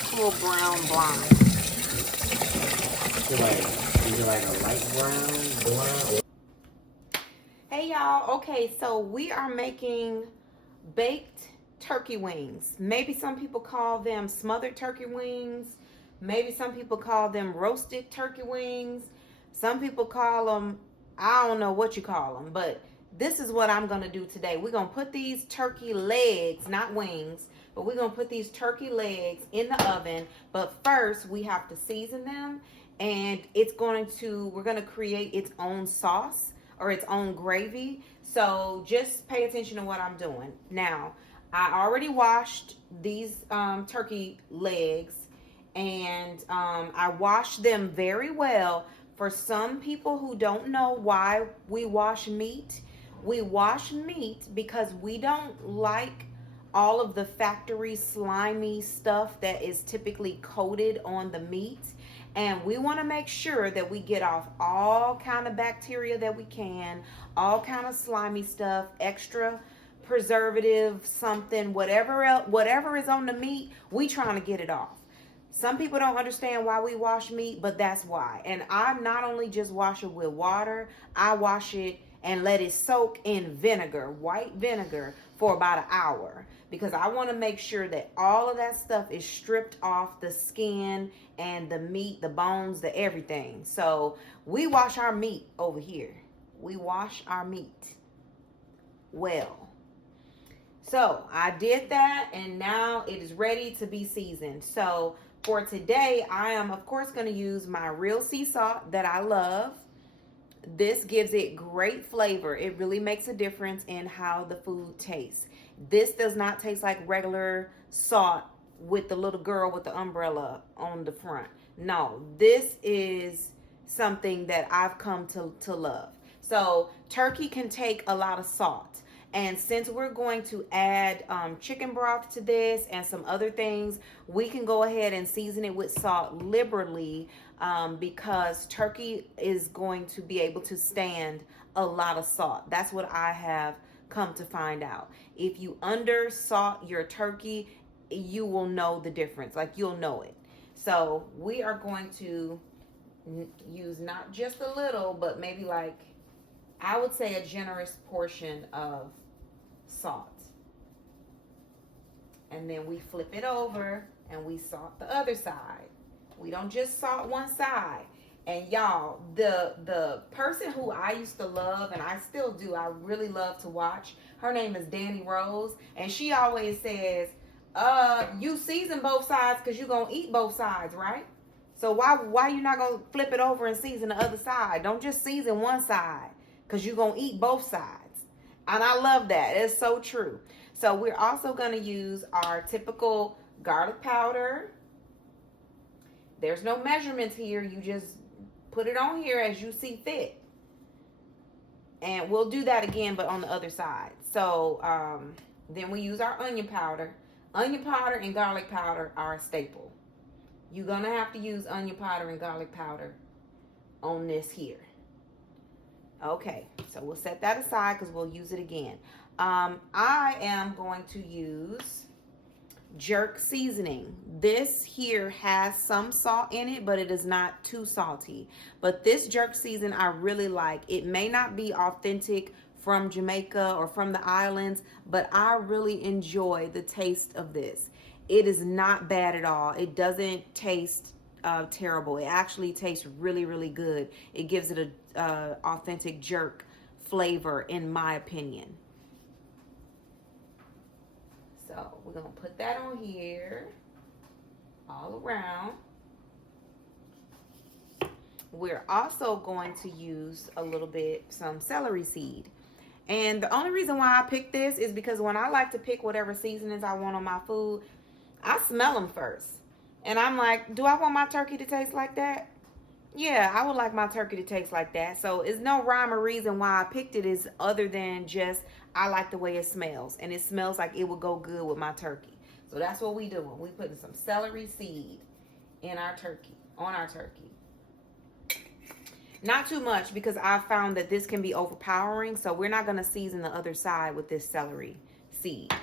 virtual brown blind. Is it like a light brown, brown? Hey y'all, okay, so we are making baked turkey wings. Maybe some people call them smothered turkey wings. Maybe some people call them roasted turkey wings. Some people call them, I don't know what you call them, but this is what I'm going to do today. We're going to put these turkey legs, not wings, but we're going to put these turkey legs in the oven. But first, we have to season them, and we're going to create its own sauce or its own gravy. So just pay attention to what I'm doing. Now, I already washed these turkey legs, and I washed them very well. For some people who don't know why we wash meat because we don't like all of the factory slimy stuff that is typically coated on the meat. And we want to make sure that we get off all kind of bacteria that we can, all kind of slimy stuff, extra preservative, something, whatever else, whatever is on the meat, we trying to get it off. Some people don't understand why we wash meat, but that's why. And I not only just wash it with water, I wash it and let it soak in vinegar, white vinegar, for about an hour, because I want to make sure that all of that stuff is stripped off the skin and the meat, the bones, the everything. So we wash our meat over here. We wash our meat well. So I did that, and now it is ready to be seasoned. So for today, I am of course going to use my real sea salt that I love. This gives it great flavor. It really makes a difference in how the food tastes. This does not taste like regular salt with the little girl with the umbrella on the front. No, this is something that I've come to love. So turkey can take a lot of salt. And since we're going to add chicken broth to this and some other things, we can go ahead and season it with salt liberally, because turkey is going to be able to stand a lot of salt. That's what I have come to find out. If you under salt your turkey, you will know the difference. Like, you'll know it. So we are going to use not just a little, but maybe, like, I would say a generous portion of salt. And then we flip it over and we salt the other side. We don't just salt one side. And y'all, the person who I used to love, and I still do, I really love to watch, her name is Danny Rose, and she always says, you season both sides because you're gonna eat both sides, right? So why you not gonna flip it over and season the other side? Don't just season one side, because you're going to eat both sides. And I love that. It's so true. So we're also going to use our typical garlic powder. There's no measurements here. You just put it on here as you see fit. And we'll do that again, but on the other side. So then we use our onion powder. Onion powder and garlic powder are a staple. You're going to have to use onion powder and garlic powder on this here. Okay, so we'll set that aside because we'll use it again. I am going to use jerk seasoning. This here has some salt in it, but it is not too salty. But this jerk season I really like. It may not be authentic from Jamaica or from the islands, but I really enjoy the taste of this. It is not bad at all. It doesn't taste terrible. It actually tastes really, really good. It gives it a authentic jerk flavor, in my opinion. So we're gonna put that on here all around. We're also going to use a little bit some celery seed. And the only reason why I picked this is because when I like to pick whatever seasonings I want on my food, I smell them first. And I'm like, do I want my turkey to taste like that? Yeah, I would like my turkey to taste like that. So it's no rhyme or reason why I picked it is other than just I like the way it smells. And it smells like it would go good with my turkey. So that's what we doing. We putting some celery seed in our turkey, on our turkey. Not too much because I found that this can be overpowering. So we're not going to season the other side with this celery seed.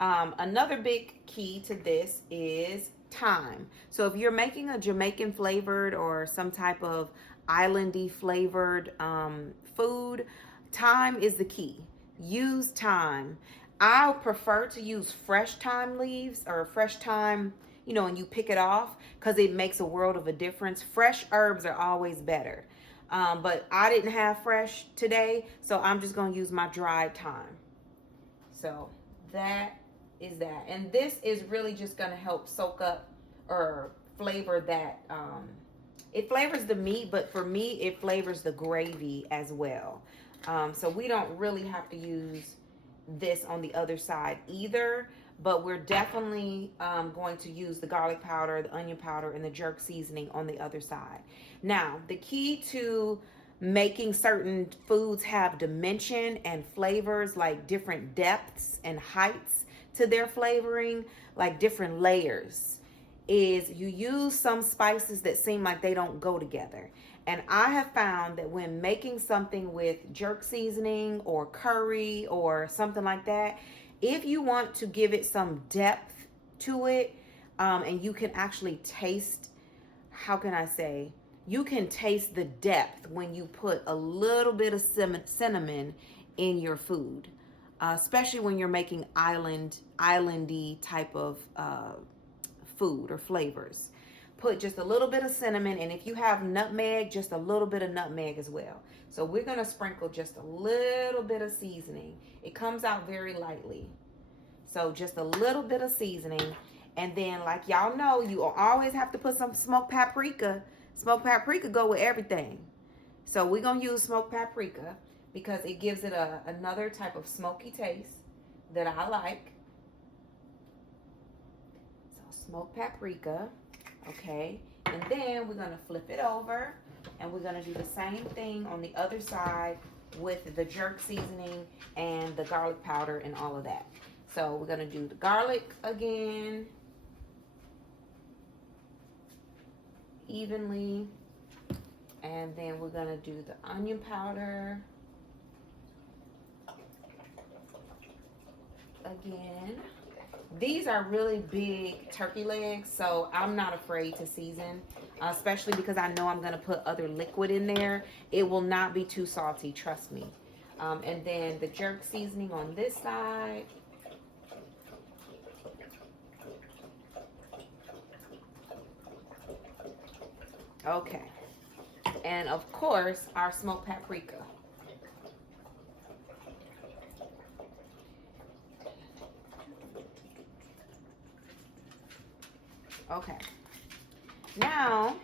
Another big key to this is thyme. So if you're making a Jamaican flavored or some type of islandy flavored food, thyme is the key. Use thyme. I prefer to use fresh thyme leaves or fresh thyme, you know, and you pick it off because it makes a world of a difference. Fresh herbs are always better. But I didn't have fresh today, so I'm just going to use my dried thyme. So that is that. And this is really just going to help soak up or flavor that. It flavors the meat, but for me, it flavors the gravy as well. So we don't really have to use this on the other side either, but we're definitely going to use the garlic powder, the onion powder, and the jerk seasoning on the other side. Now, the key to making certain foods have dimension and flavors, like different depths and heights to their flavoring, like different layers, is you use some spices that seem like they don't go together. And I have found that when making something with jerk seasoning or curry or something like that, if you want to give it some depth to it, and you can actually taste, how can I say, you can taste the depth when you put a little bit of cinnamon in your food, especially when you're making islandy type of food or flavors. Put just a little bit of cinnamon, and if you have nutmeg, just a little bit of nutmeg as well. So we're going to sprinkle just a little bit of seasoning. It comes out very lightly. So just a little bit of seasoning. And then, like y'all know, you always have to put some smoked paprika. Smoked paprika go with everything. So we're going to use smoked paprika because it gives it another type of smoky taste that I like. So smoked paprika. Okay, and then we're going to flip it over and we're going to do the same thing on the other side with the jerk seasoning and the garlic powder and all of that. So we're going to do the garlic again, evenly, and then we're going to do the onion powder again. These are really big turkey legs, so I'm not afraid to season, especially because I know I'm going to put other liquid in there. It will not be too salty, trust me. And then the jerk seasoning on this side. Okay. And of course, our smoked paprika. Okay. Now,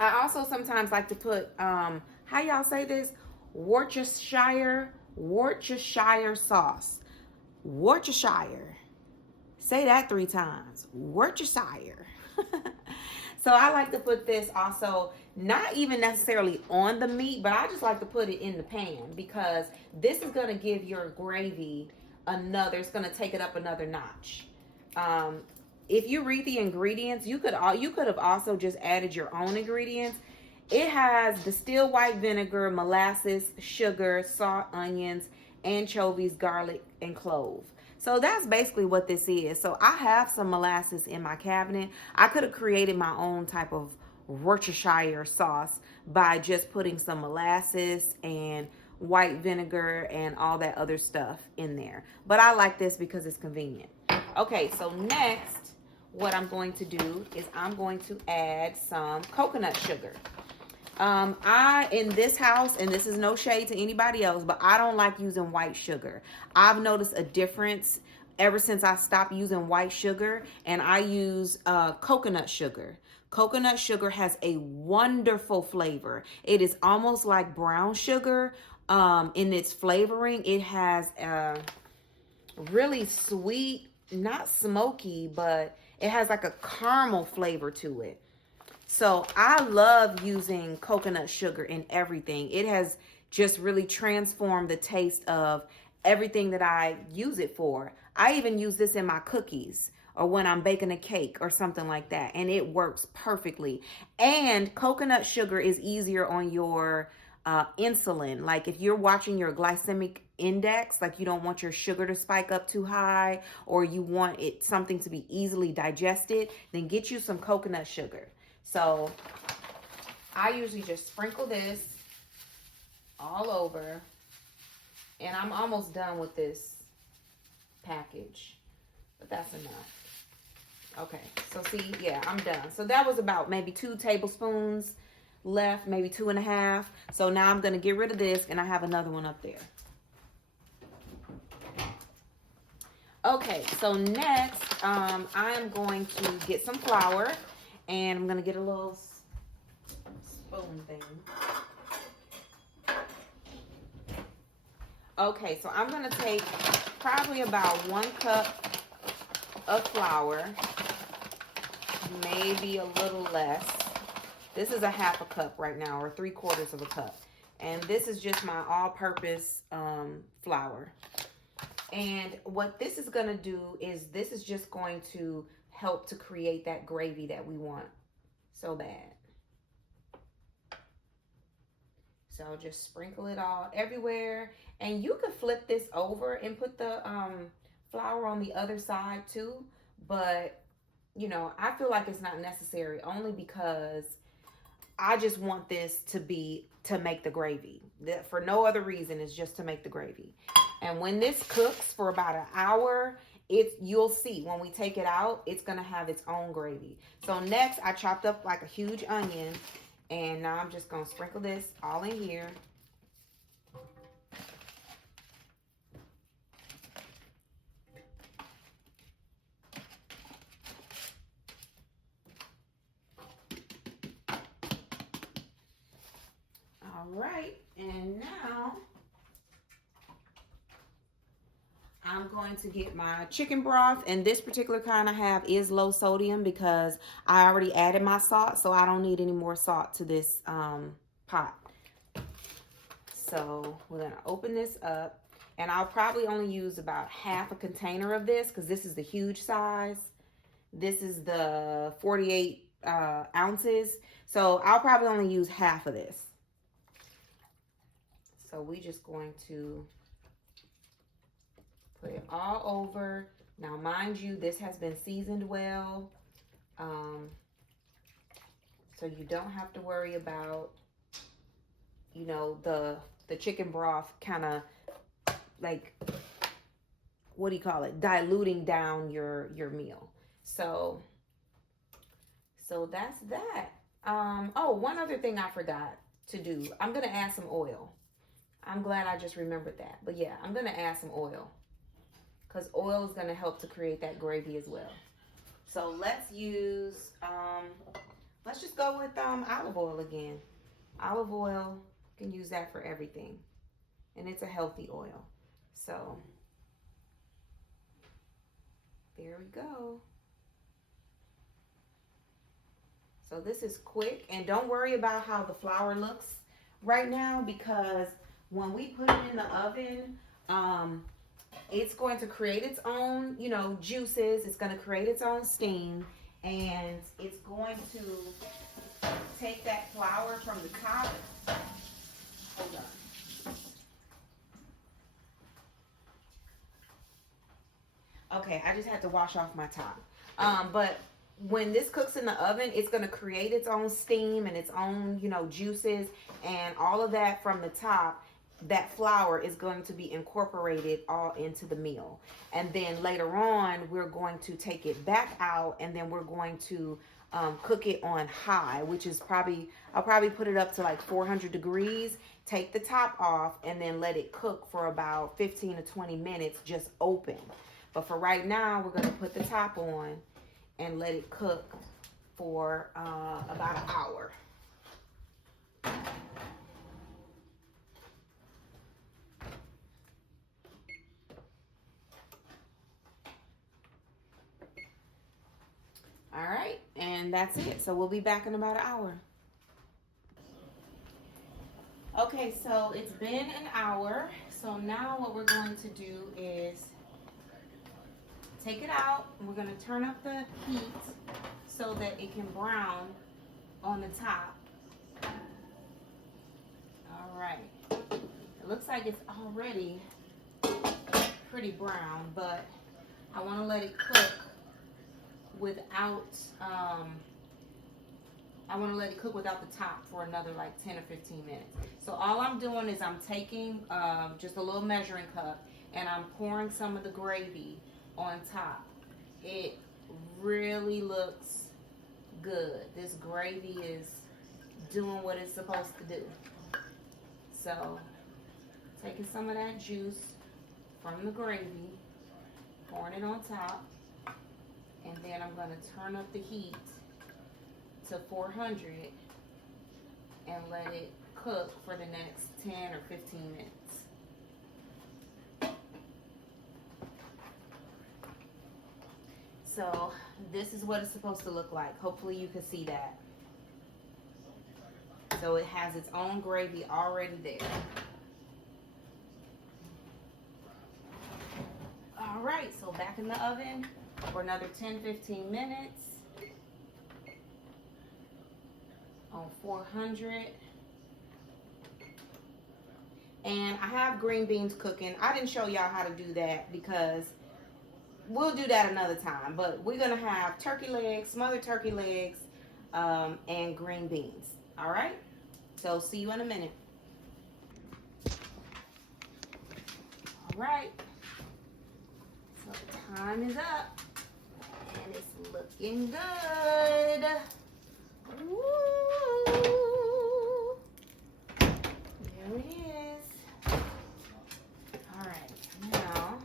I also sometimes like to put, how y'all say this? Worcestershire sauce. Worcestershire. Say that 3 times. Worcestershire. So I like to put this also, not even necessarily on the meat, but I just like to put it in the pan because this is going to give your gravy it's going to take it up another notch. If you read the ingredients, you could have also just added your own ingredients. It has distilled white vinegar, molasses, sugar, salt, onions, anchovies, garlic, and clove. So that's basically what this is. So I have some molasses in my cabinet. I could have created my own type of Worcestershire sauce by just putting some molasses and white vinegar and all that other stuff in there. But I like this because it's convenient. Okay, so next, what I'm going to do is I'm going to add some coconut sugar. In this house, and this is no shade to anybody else, but I don't like using white sugar. I've noticed a difference ever since I stopped using white sugar and I use coconut sugar. Coconut sugar has a wonderful flavor. It is almost like brown sugar in its flavoring. It has a really sweet, not smoky, but it has like a caramel flavor to it. So I love using coconut sugar in everything. It has just really transformed the taste of everything that I use it for. I even use this in my cookies or when I'm baking a cake or something like that. And it works perfectly. And coconut sugar is easier on your insulin. Like if you're watching your glycemic index, like you don't want your sugar to spike up too high, or you want it something to be easily digested, then get you some coconut sugar. So I usually just sprinkle this all over, and I'm almost done with this package, but that's enough. Okay, so see, yeah, I'm done. So that was about maybe 2 tablespoons left, maybe 2.5. So now I'm going to get rid of this, and I have another one up there. Okay, so next, I am going to get some flour, and I'm going to get a little spoon thing. Okay, so I'm going to take probably about 1 cup of flour, maybe a little less. This is a 1/2 cup right now, or 3/4 of a cup. And this is just my all-purpose flour. And what this is going to do is this is just going to help to create that gravy that we want so bad. So just sprinkle it all everywhere. And you could flip this over and put the flour on the other side too. But, you know, I feel like it's not necessary, only because I just want this to make the gravy. For no other reason, it's just to make the gravy. And when this cooks for about an hour, you'll see when we take it out, it's going to have its own gravy. So next, I chopped up like a huge onion, and now I'm just going to sprinkle this all in here. All right, and now I'm going to get my chicken broth, and this particular kind I have is low sodium because I already added my salt, so I don't need any more salt to this pot. So we're going to open this up, and I'll probably only use about 1/2 container of this because this is the huge size. This is the 48 ounces, so I'll probably only use 1/2 of this. So we're just going to put it all over. Now, mind you, this has been seasoned well. So you don't have to worry about, you know, the chicken broth kind of like, what do you call it? Diluting down your meal. So that's that. Oh, one other thing I forgot to do. I'm going to add some oil. I'm glad I just remembered that. But yeah, I'm going to add some oil, because oil is going to help to create that gravy as well. So let's use, let's just go with olive oil again. Olive oil, you can use that for everything. And it's a healthy oil. So there we go. So this is quick. And don't worry about how the flour looks right now, because when we put it in the oven, it's going to create its own, you know, juices. It's going to create its own steam, and it's going to take that flour from the top. Hold on. Okay, I just had to wash off my top. But when this cooks in the oven, it's going to create its own steam and its own, you know, juices, and all of that from the top. That flour is going to be incorporated all into the meal. And then later on, we're going to take it back out, and then we're going to cook it on high, which is I'll probably put it up to like 400 degrees, take the top off, and then let it cook for about 15 to 20 minutes, just open. But for right now, we're going to put the top on and let it cook for about an hour. All right, and that's it. So we'll be back in about an hour. Okay, so it's been an hour. So now what we're going to do is take it out. We're going to turn up the heat so that it can brown on the top. All right. It looks like it's already pretty brown, but I want to let it cook without, the top for another like 10 or 15 minutes. So all I'm doing is I'm taking just a little measuring cup and I'm pouring some of the gravy on top. It really looks good. This gravy is doing what it's supposed to do. So taking some of that juice from the gravy, pouring it on top, and then I'm going to turn up the heat to 400 and let it cook for the next 10 or 15 minutes. So this is what it's supposed to look like. Hopefully you can see that. So it has its own gravy already there. All right, so back in the oven for another 10-15 minutes on 400. And I have green beans cooking. I didn't show y'all how to do that because we'll do that another time. But we're going to have turkey legs, smothered turkey legs, and green beans. All right? So see you in a minute. All right. So time is up. And it's looking good. Woo! There it is. All right. Now,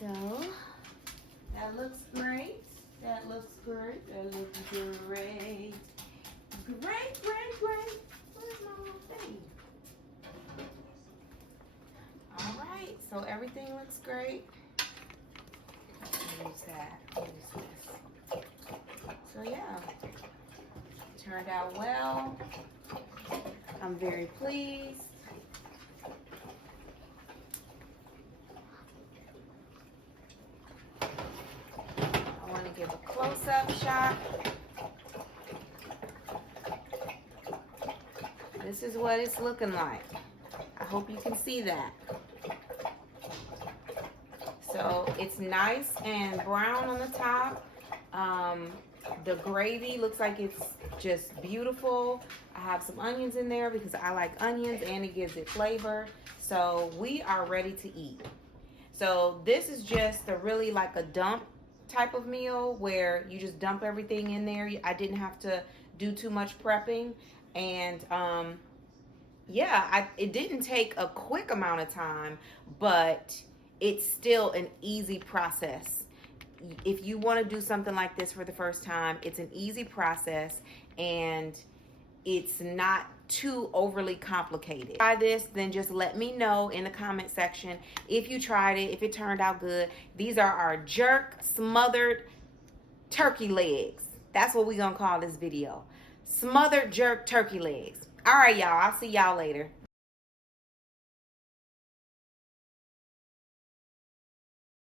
so that looks great. That looks great. That looks great. Great. Where's my little thing? All right. So everything looks great. Use that. Use this. So yeah, turned out well. I'm very pleased. I want to give a close-up shot. This is what it's looking like. I hope you can see that. So it's nice and brown on the top. The gravy looks like it's just beautiful. I have some onions in there because I like onions and it gives it flavor. So we are ready to eat. So this is just a really like a dump type of meal where you just dump everything in there. I didn't have to do too much prepping. And yeah, it didn't take a quick amount of time, but it's still an easy process. If you want to do something like this for the first time, it's an easy process and it's not too overly complicated. Try this, then just let me know in the comment section if you tried it, if it turned out good. These are our jerk smothered turkey legs. That's what we're gonna call this video. Smothered jerk turkey legs. All right, y'all. I'll see y'all later.